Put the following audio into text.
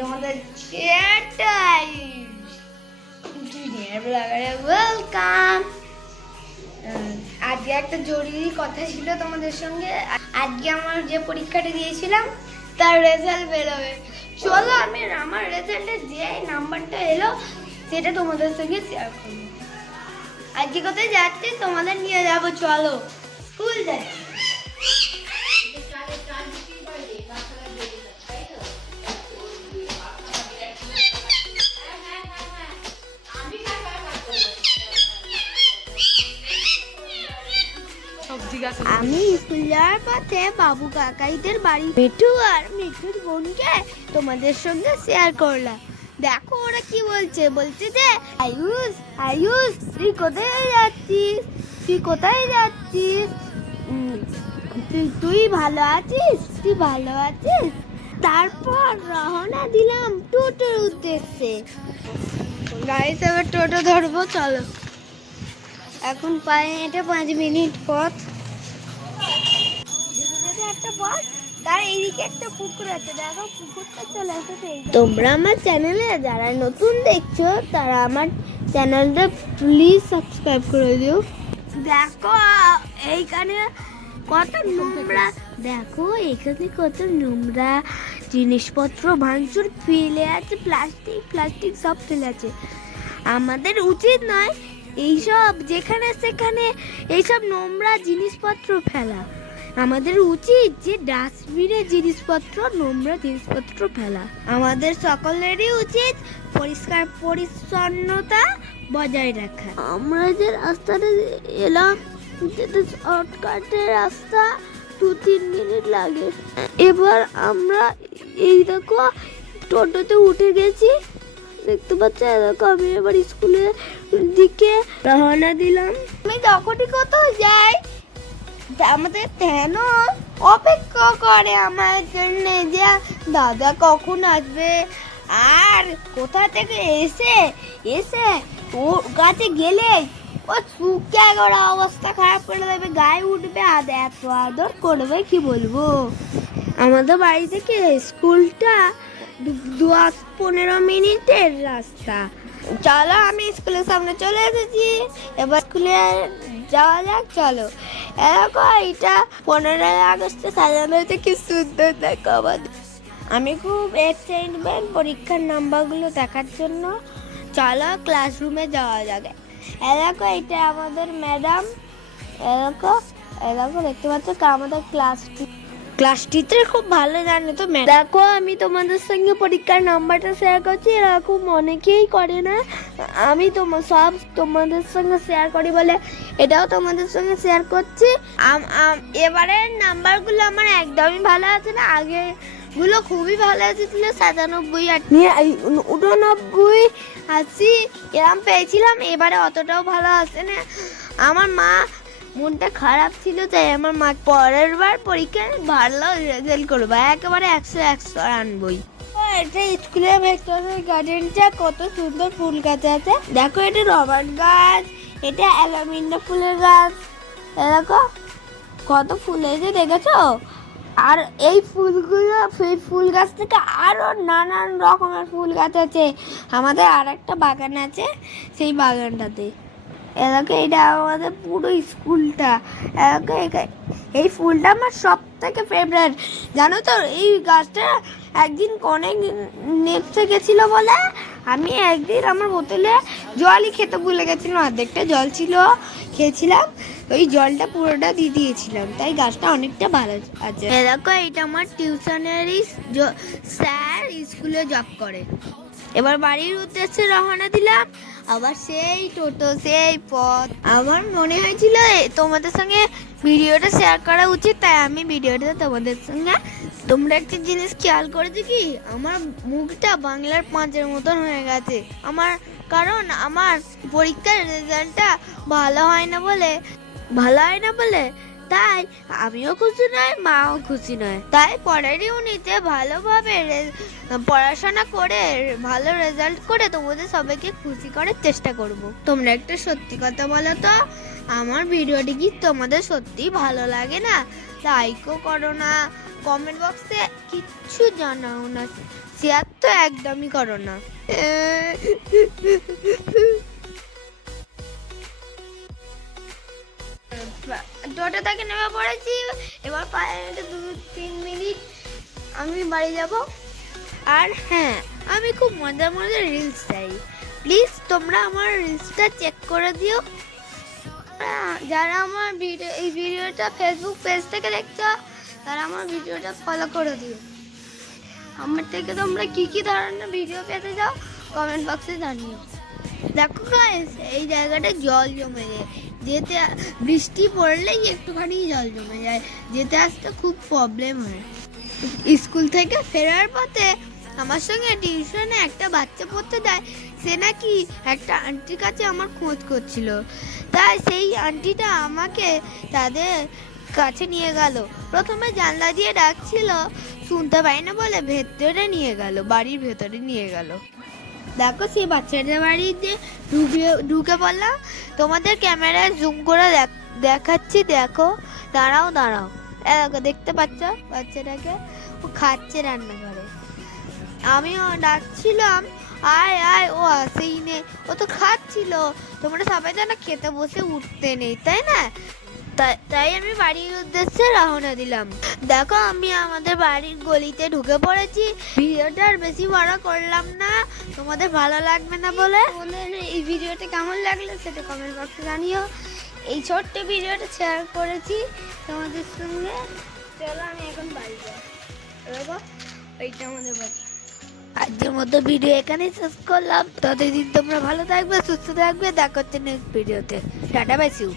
তোমাদের চেয়ারটাই ওয়েলকাম আজকে একটা জরুরি কথা ছিল তোমাদের সঙ্গে। আজকে আমার যে পরীক্ষাটা দিয়েছিলাম, তার রেজাল্ট বেরোবে। চলো আমি, আমার রেজাল্টে যে নাম্বারটা এলো, সেটা তোমাদের সঙ্গে শেয়ার করব। আজকে কোথায় যাচ্ছি? তোমাদের নিয়ে যাব, চলো। স্কুল যাচ্ছি। আমি স্কুল যাওয়ার পথে বাবু কাকাইদের বাড়ি মিঠু আর মিঠুর বোনকে তোমাদের সঙ্গে শেয়ার করলাম। দেখো ওরা কি বলছে? বলছে যে আয়ুষ আয়ুষ তুই কোথায় যাচ্ছিস? তুই কোথায় যাচ্ছিস? তুই তুই ভালো আছিস? তুই ভালো আছিস? তারপর রওনা দিলাম টোটোর উদ্দেশ্যে। গাড়িতে এবার টোটো ধরবো চলো। এখন পায়ে হেঁটে পাঁচ মিনিট পথ। একটা পথ তার এইদিকে একটা পুকুর আছে দেখো পুকুরটা চলে এসেছে। তোমরা আমার চ্যানেলে যারা নতুন দেখছ তারা আমার চ্যানেলটা প্লিজ সাবস্ক্রাইব করে দিও। দেখো এইখানে কত নোংরা। দেখো এখানে কত নোংরা জিনিসপত্র ভাঙচুর ফেলে আছে প্লাস্টিক প্লাস্টিক সব ফেলে আছে। আমাদের উচিত নয় এইসব যেখানে সেখানে এইসব নোংরা জিনিসপত্র ফেলা। আমাদের উচিত যে ডাস্টবিনে জিনিসপত্র, নোংরা জিনিসপত্র ফেলা। আমাদের সকলেরই উচিত পরিষ্কার পরিচ্ছন্নতা বজায় রাখা। আমরা যে রাস্তাটা এলাম যেটা শর্টকাটের রাস্তা দু তিন মিনিট লাগে। এবার আমরা এই দেখো, টোটোতে উঠে গেছি। দেখতে পাচ্ছ দেখো আমি এবার স্কুলের দিকে রওনা দিলাম। আমি যখনই কোথাও যাই আমাদের কেন অপেক্ষা করে আমার জন্য যে দাদা কখন আসবে? আর কোথা থেকে এসে এসে ও কাছে গেলে ও শুকে একবার অবস্থা খারাপ করে দেবে, গায়ে উঠবে আর এত আদর করবে, কি বলব? আমাদের বাড়ি থেকে স্কুলটা দশ পনেরো মিনিটের রাস্তা চলো আমি স্কুলের সামনে চলে এসেছি এবার স্কুলে যাওয়া যাক চলো এরকম এটা পনেরোই আগস্টে সাজানো হয়েছে কি সুন্দর দেখো আমাদের আমি খুব এক্সাইটমেন্ট পরীক্ষার নাম্বারগুলো দেখার জন্য চলো ক্লাসরুমে যাওয়া যাবে এলাকো এটা আমাদের ম্যাডাম এলাকো এরকম দেখতে পাচ্ছ আমাদের ক্লাস ক্লাস টিচার খুব ভালো জানে তো, ম্যাম। দেখো, আমি তোমাদের সঙ্গে পরীক্ষার নাম্বারটা শেয়ার করছি এরকম অনেকেই করে না। আমি তোমার সব তোমাদের সঙ্গে শেয়ার করি বলে, এটাও তোমাদের সঙ্গে শেয়ার করছি। এবারের নাম্বারগুলো আমার একদমই ভালো আছে না আগে গুলো খুবই ভালো আছে এসেছিল সাতানব্বই উননব্বই, আশি, এরম পেয়েছিলাম, এবারে অতটাও ভালো আসে না। আমার মা মনটা খারাপ ছিল, তাই আমার মা পরের বার পরীক্ষায় ভালো রেজাল্ট করব একেবারে একশো একশো আনবই। এটা স্কুলের ভেতরের গার্ডেনটা কত সুন্দর ফুল গাছ আছে। দেখো, এটা রবার গাছ, এটা অ্যালামিন্ডা ফুলের গাছ। দেখো, কত ফুল হয়েছে দেখেছ? আর এই ফুলগুলো এই ফুল গাছ থেকে আরও নানান রকমের ফুল গাছ আছে। আমাদের আর একটা বাগান আছে, সেই বাগানটাতে। এলাকা, এটা আমাদের পুরো স্কুলটা। এলাকা এই ফুলটা আমার সব থেকে ফেভারিট জানো তো, এই গাছটা একদিন অনেক নেপসে গেছিল বলে, আমি একদিন আমার বোতলে জলই খেতে ভুলে গেছিলাম, অর্ধেকটা জল ছিল, খেয়েছিলাম, ওই জলটা পুরোটা দিয়ে দিয়েছিলাম, তাই গাছটা অনেকটা ভালো আছে। দেখো এটা আমার টিউশনেরই স্যার স্কুলে জব করে। এবার বাড়ির উদ্দেশ্যে রওনা দিলাম আবার সেই টোটো, সেই পথ। আমার মনে হয়েছিল তোমাদের সঙ্গে ভিডিওটা শেয়ার করা উচিত, তাই আমি ভিডিওটা তোমাদের সঙ্গে তোমরা একটা জিনিস খেয়াল করেছ কি? আমার মুখটা বাংলার পাঁচের মতন হয়ে গেছে। আমার, কারণ আমার পরীক্ষার রেজাল্টটা ভালো হয় না বলে, ভালো হয় না বলে তাই আমিও খুশি নয় মাও খুশি নয় তাই পরের ইউনিটে ভালোভাবে পড়াশোনা করে ভালো রেজাল্ট করে তোমাদের সবাইকে খুশি করার চেষ্টা করব। তোমরা একটা সত্যি কথা বলো তো, আমার ভিডিওটি কি তোমাদের সত্যি ভালো লাগে না? লাইকও করো না কমেন্ট বক্সে কিচ্ছু জানাও না শেয়ার তো একদমই করো না। টোটো থেকে নেমে পড়েছি। এবার পায়ে দু, তিন মিনিট আমি বাড়ি যাব। আর হ্যাঁ আমি খুব মজার মজার রিলস চাই। প্লিজ তোমরা আমার রিলসটা চেক করে দিও। যারা আমার ভিডিও এই ভিডিওটা ফেসবুক পেজ থেকে দেখছ, তারা আমার ভিডিওটা ফলো করে দিও। আমার থেকে তোমরা কী কী ধরনের ভিডিও পেতে চাও কমেন্ট বক্সে জানিও। দেখো গাইস এই জায়গাটা জল জমে যায়। যেতে বৃষ্টি পড়লেই একটুখানি জল জমে যায়। যেতে আসতে খুব প্রবলেম হয়। স্কুল থেকে ফেরার পথে আমার সঙ্গে টিউশনে একটা বাচ্চা পড়তে দেয়। সে নাকি একটা আন্টির কাছে আমার খোঁজ করছিল। তাই সেই আন্টিটা আমাকে তাদের কাছে নিয়ে গেল। প্রথমে জানলা দিয়ে ডাকছিল, শুনতে পাই না বলে ভেতরে নিয়ে গেল, বাড়ির ভেতরে নিয়ে গেল। দেখো, সেই বাচ্চাদের বাড়িতে ঢুকে ঢুকে পড়লাম তোমাদের ক্যামেরায় জুম করে দেখ- দেখাচ্ছি, দেখো। দাঁড়াও দাঁড়াও। দেখো, দেখতে পাচ্ছ বাচ্চাটাকে? ও খাচ্ছে রান্নাঘরে। আমিও ডাকছিলাম, আয় আয়, ও আসেই নে। ও তো খাচ্ছিল। তোমরা সবাই জানো খেতে বসে উঠতে নেই, তাই না? তাই- তাই আমি বাড়ির উদ্দেশ্যে রওনা দিলাম। দেখো আমি আমাদের বাড়ির গলিতে ঢুকে পড়েছি। ভিডিওটা আর বেশি বড় করলাম না। তোমাদের ভালো লাগবে না বলে? তোমাদের এই ভিডিওটা কেমন লাগল সেটা কমেন্ট বক্সে জানিও। এই ছোট্ট ভিডিওটা শেয়ার করেছি তোমাদের সঙ্গে। চলো আমি এখন বাড়ি যাই। দেখো ওইটা আমাদের বাড়ি। আজকের মতো ভিডিও এখানেই শেষ করলাম। ততদিন তোমরা ভালো থাকবে সুস্থ থাকবে। দেখা হচ্ছে নেক্সট ভিডিওতে। টাটা বাইসিউ